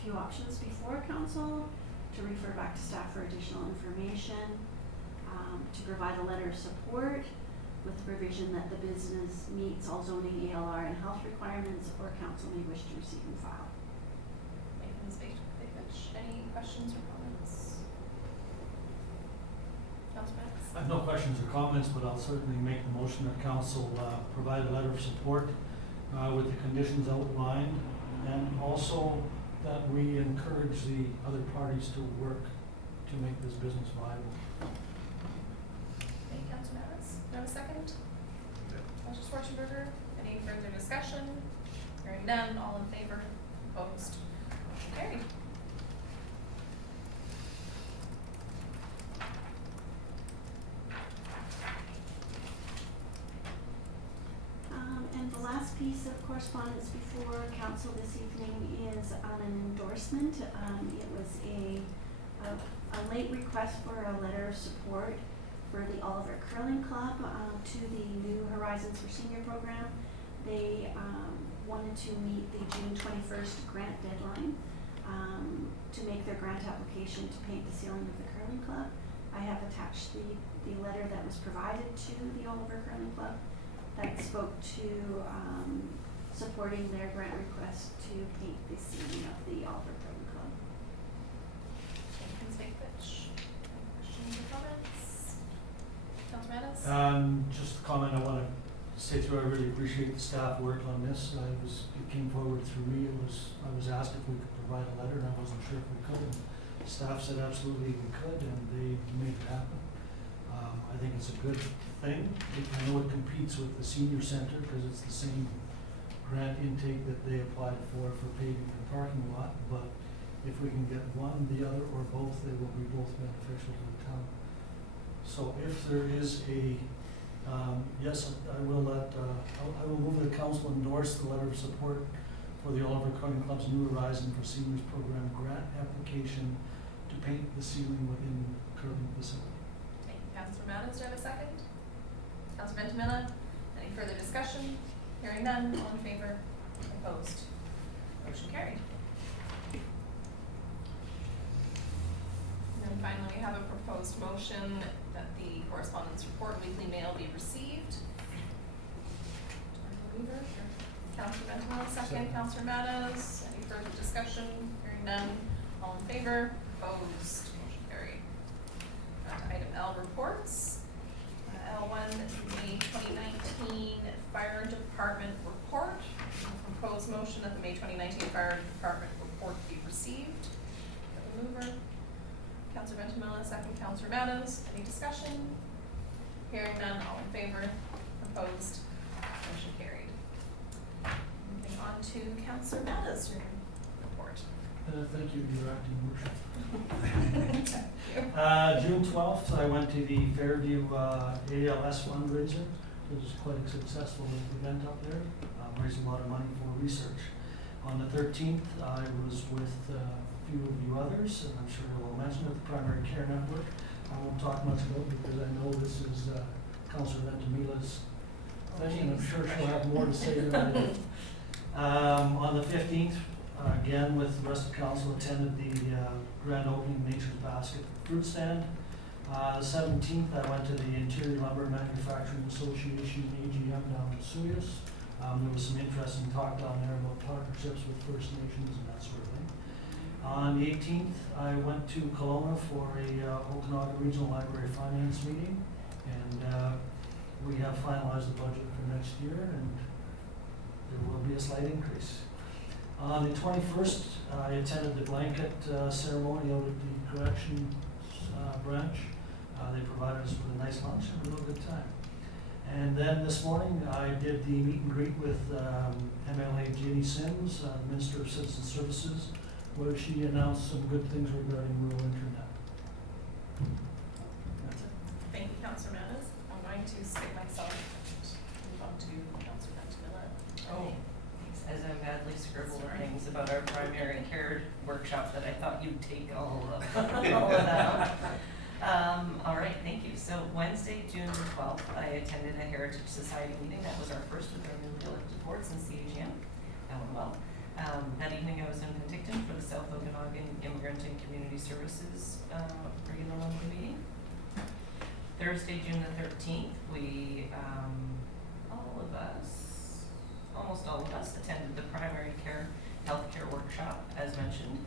few options before council to refer back to staff for additional information, to provide a letter of support with the provision that the business meets all zoning, ALR, and health requirements, or council may wish to receive and file. Thank you, Ms. Bakovich. Any questions or comments? Councilor Maddox? I have no questions or comments, but I'll certainly make the motion that council provide a letter of support with the conditions outlined, and also that we encourage the other parties to work to make this business viable. Thank you, Councilor Maddox. Do I have a second? Councilor Schwarzenberger, any further discussion? Hearing none, all in favor? Opposed? Motion carried. And the last piece of correspondence before council this evening is on an endorsement. It was a late request for a letter of support for the Oliver Curling Club to the New Horizons for Senior program. They wanted to meet the June 21st grant deadline to make their grant application to paint the ceiling of the curling club. I have attached the letter that was provided to the Oliver Curling Club that spoke to supporting their grant request to paint the ceiling of the Oliver Curling Club. questions, take which? Questions or comments? Councillor Manis? Just a comment I want to say through, I really appreciate the staff work on this. It came forward through me. I was asked if we could provide a letter, and I wasn't sure if we could. And staff said absolutely we could, and they made it happen. I think it's a good thing. I know it competes with the senior center because it's the same grant intake that they applied for paving the parking lot. But if we can get one, the other, or both, they will be both beneficial to the town. So if there is a yes, I will move that council endorse the letter of support for the Oliver County Club's New Horizon for Seniors Program grant application to paint the ceiling within the current facility. Thank you, Councillor Manis. Do I have a second? Councillor Ventimilla? Any further discussion? Hearing none. All in favor? Opposed? Motion carried. And then finally, we have a proposed motion that the correspondence report weekly mail be received. Councillor Ventimilla, second. Councillor Manis. Any further discussion? Hearing none. All in favor? Opposed? Motion carried. Item L, reports. L1, May 2019 Fire Department report. Proposed motion that the May 2019 Fire Department report be received. The mover. Councillor Ventimilla, second. Councillor Manis. Any discussion? Hearing none. All in favor? Opposed? Motion carried. Moving on to Councillor Manis' report. Thank you, Your Acting Worship. June 12th, I went to the Fairview ALS fundraiser. It was quite a successful event up there, raised a lot of money for research. On the 13th, I was with a few of you others, and I'm sure I will mention it, the Primary Care Network. I won't talk much about it because I know this is Councillor Ventimilla's thing, and I'm sure she'll have more to say than I do. On the 15th, again with the rest of council, attended the grand opening Nature's Basket fruit stand. The 17th, I went to the Interior Lumber Manufacturing Association AGM down in Suyas. There was some interesting talk down there about partnerships with First Nations and that sort of thing. On the 18th, I went to Kelowna for a Okanagan Regional Library Finance meeting, and we have finalized the budget for next year, and there will be a slight increase. On the 21st, I attended the blanket ceremony out at the corrections branch. They provided us with a nice lunch and a real good time. And then this morning, I did the meet and greet with MLA Jeannie Sims, Minister of Citizen Services, where she announced some good things regarding rural internet. That's it. Thank you, Councillor Manis. I'm going to skip myself and move on to Councillor Ventimilla. Oh, as I badly scribbled things about our primary care workshop that I thought you'd take all of that. All right, thank you. So Wednesday, June 12th, I attended a Heritage Society meeting. That was our first with our newly elected boards in CAGM. That went well. That evening I was in Penticton for the South Okanagan Immigrant and Community Services regular monthly meeting. Thursday, June the 13th, we, almost all of us attended the primary care healthcare workshop, as mentioned,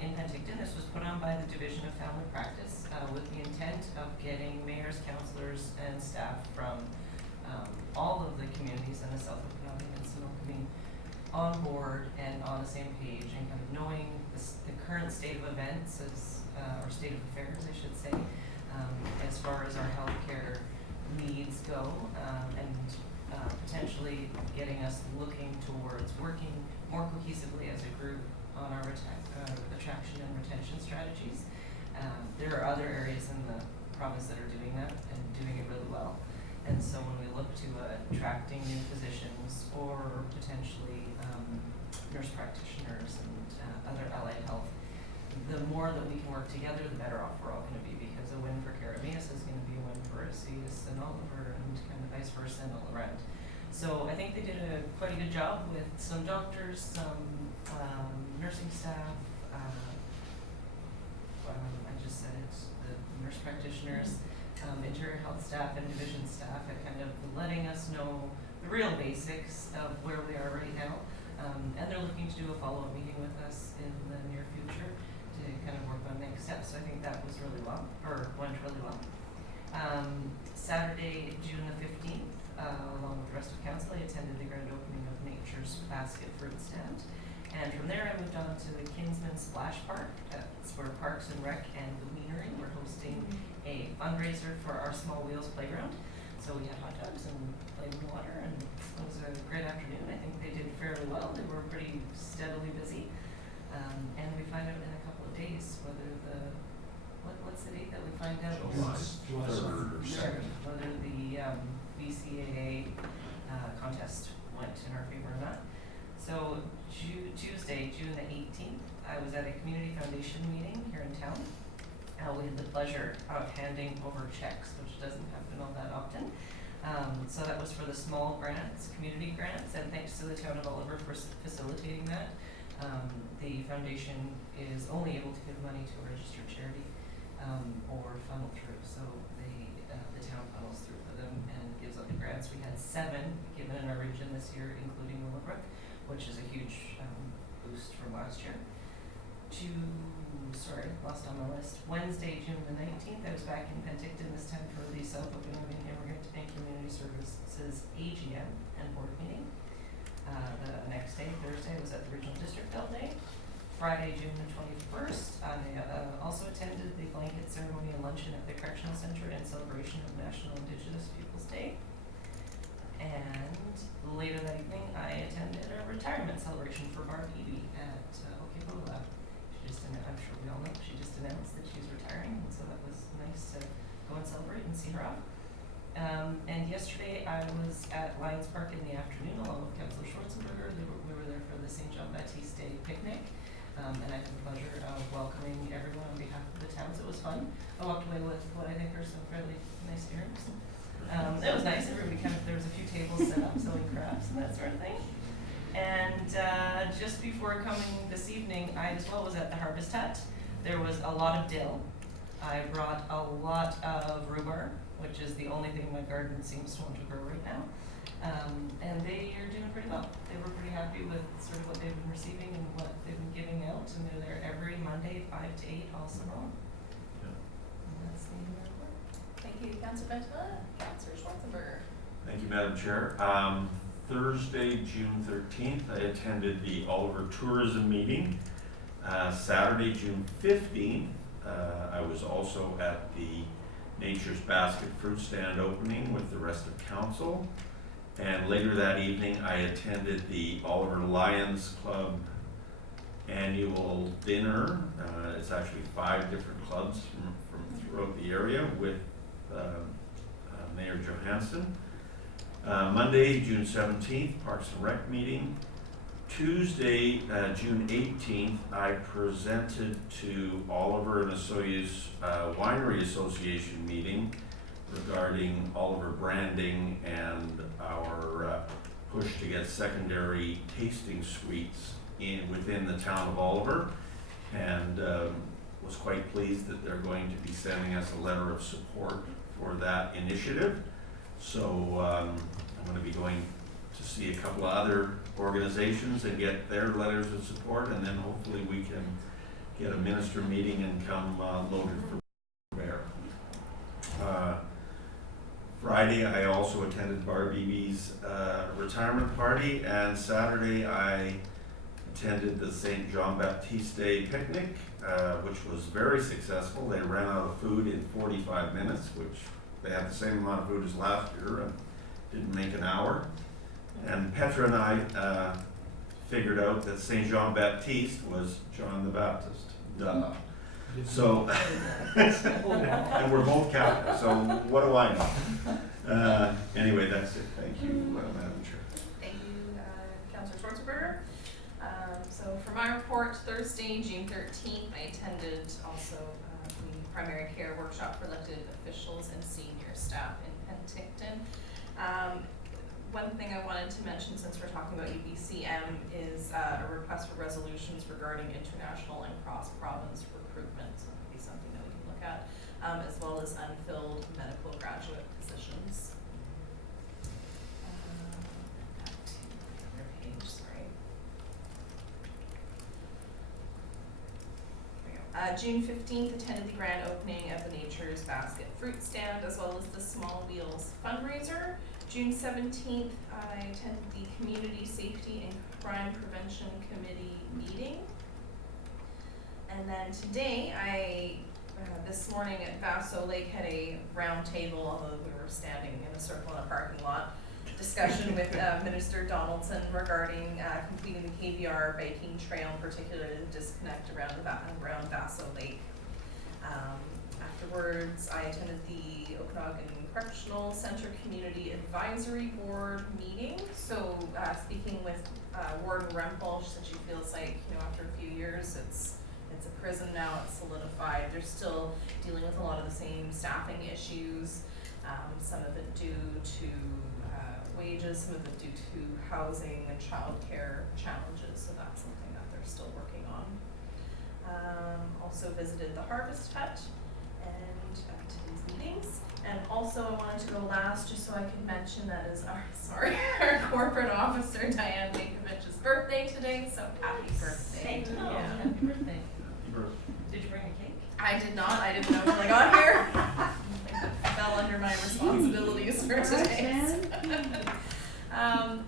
in Penticton. This was put on by the Division of Family Practice with the intent of getting mayors, councillors, and staff from all of the communities in the South Okanagan and Similkameen on board and on the same page, and kind of knowing the current state of events, or state of affairs, I should say, as far as our healthcare needs go, and potentially getting us looking towards working more cohesively as a group on our attraction and retention strategies. There are other areas in the province that are doing that and doing it really well. And so when we look to attracting new physicians or potentially nurse practitioners and other allied health, the more that we can work together, the better off we're all going to be, because a win for Caribbeans is going to be a win for Asias and Oliver, and kind of vice versa and all around. So I think they did quite a good job with some doctors, some nursing staff, I just said it, the nurse practitioners, interior health staff and division staff, at kind of letting us know the real basics of where we are right now. And they're looking to do a follow-up meeting with us in the near future to kind of work on next steps. So I think that was really well, or went really well. Saturday, June the 15th, along with the rest of council, I attended the grand opening of Nature's Basket Fruit Stand. And from there, I moved on to the Kinsman Splash Park. That's where Parks and Rec and the Wienery were hosting a fundraiser for our Small Wheels playground. So we had hot dogs and played in the water, and it was a great afternoon. I think they did fairly well. They were pretty steadily busy. And we find out in a couple of days whether the, what's the date that we find out? July 3rd or 2nd. Whether the BCAA contest went in our favor or not. So Tuesday, June the 18th, I was at a community foundation meeting here in town. We had the pleasure of handing over checks, which doesn't happen all that often. So that was for the small grants, community grants, and thanks to the town of Oliver for facilitating that. The foundation is only able to give money to a registered charity or funnel through. So the town funnels through for them and gives out the grants. We had 7 given in our region this year, including Willowbrook, which is a huge boost from last year. Lost on my list. Wednesday, June the 19th, I was back in Penticton, this time for the South Okanagan Immigrant and Community Services AGM and board meeting. The next day, Thursday, I was at the Regional District all day. Friday, June the 21st, I also attended the blanket ceremony and luncheon at the Correctional Centre in celebration of National Indigenous Peoples Day. And later that evening, I attended a retirement celebration for Barb Eby at Okebola. I'm sure we all know, she just announced that she's retiring, and so that was nice to go and celebrate and see her off. And yesterday I was at Lions Park in the afternoon along with Councillor Schwarzenberger. We were there for the St. John Baptiste Day picnic, and I had the pleasure of welcoming everyone on behalf of the town, so it was fun. I walked away with what I think are some fairly nice earrings. It was nice, everybody there was a few tables set up selling crafts and that sort of thing. And just before coming this evening, I as well was at the Harvest Hut. There was a lot of dill. I brought a lot of rhubarb, which is the only thing my garden seems to want to grow right now. And they are doing pretty well. They were pretty happy with sort of what they've been receiving and what they've been giving out. And they're there every Monday, 5 to 8, all summer long. Yeah. And that's the end of my report. Thank you, Councillor Bentala. Councillor Schwarzenberger. Thank you, Madam Chair. Thursday, June 13th, I attended the Oliver Tourism meeting. Saturday, June 15th, I was also at the Nature's Basket Fruit Stand opening with the rest of council. And later that evening, I attended the Oliver Lions Club annual dinner. It's actually 5 different clubs from throughout the area with Mayor Johansson. Monday, June 17th, Parks and Rec meeting. Tuesday, June 18th, I presented to Oliver and Associates Winery Association meeting regarding Oliver branding and our push to get secondary tasting suites within the town of Oliver, and was quite pleased that they're going to be sending us a letter of support for that initiative. So I'm going to be going to see a couple of other organizations and get their letters of support, and then hopefully we can get a minister meeting and come loaded for bear. Friday I also attended Barb Eby's retirement party, and Saturday I attended the St. John Baptiste Day picnic, which was very successful. They ran out of food in 45 minutes, which they had the same amount of food as last year and didn't make an hour. And Petra and I figured out that St. John Baptiste was John the Baptist. Duh. So, and we're both Catholic, so what do I know? Anyway, that's it. Thank you, Madam Chair. Thank you, Councillor Schwarzenberger. So for my report, Thursday, June 13th, I attended also the primary care workshop for elected officials and senior staff in Penticton. One thing I wanted to mention, since we're talking about UBCM, is a request for resolutions regarding international and cross-province recruitment. So that could be something that we can look at, as well as unfilled medical graduate positions. Back to the other page, sorry. There we go. June 15th, attended the grand opening of the Nature's Basket fruit stand, as well as the Small Wheels fundraiser. June 17th, I attended the Community Safety and Crime Prevention Committee meeting. And then today, this morning at Vaso Lake had a round table, although we were standing in a circle in a parking lot, discussion with Minister Donaldson regarding completing the KVR biking trail, particularly the disconnect around Vaso Lake. Afterwards, I attended the Okanagan Correctional Center Community Advisory Board meeting. So speaking with Warden Rempel, she said she feels like, after a few years, it's a prison now, it's solidified. They're still dealing with a lot of the same staffing issues, some of it due to wages, some of it due to housing and childcare challenges, so that's something that they're still working on. Also visited the Harvest Hut and at today's meetings. And also I wanted to go last just so I could mention that is our corporate officer Diane Linkovich's birthday today, so happy birthday. Oh, Yeah. happy birthday. Happy birthday. Did you bring a cake? I did not, I didn't know until I got here. It fell under my responsibilities for today.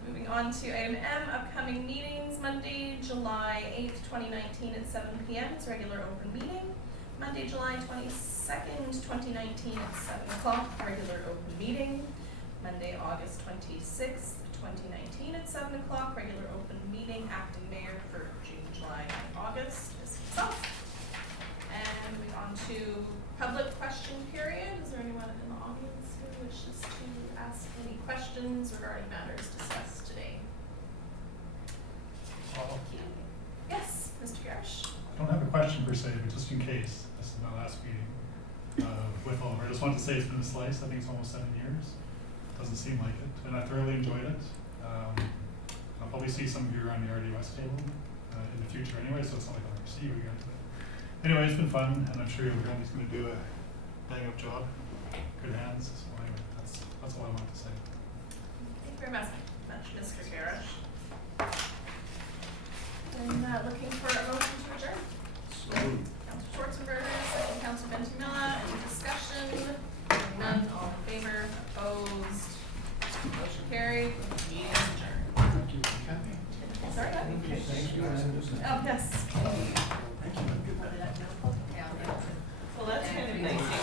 Moving on to item M, upcoming meetings. Monday, July 8th, 2019 at 7 p.m. It's a regular open meeting. Monday, July 22nd, 2019 at 7 o'clock, regular open meeting. Monday, August 26th, 2019 at 7 o'clock, regular open meeting. Acting mayor for June, July, and August is himself. And moving on to public question period. Is there anyone in the audience who wishes to ask any questions regarding matters discussed today? Well, Yes, Mr. Garish. I don't have a question per se, but just in case, this is my last meeting with Oliver. I just wanted to say it's been a slice. I think it's almost 7 years. Doesn't seem like it, and I thoroughly enjoyed it. I'll probably see some of you around the RDUS table in the future anyway, so it's not like I'll ever see you again. But anyway, it's been fun, and I'm sure Randy's going to do a bang up job. Good hands. So anyway, that's all I wanted to say. Thank you very much, Mr. Garish. And looking for a motion to adjourn. Councillor Schwarzenberger, second Councillor Bentamilla, any discussion? Hearing none, all in favor, opposed, motion carried, meeting is adjourned. Thank you, Kathy. Sorry, Thank you. oh, yes. Thank you. Good night. Well, that's kind of nice.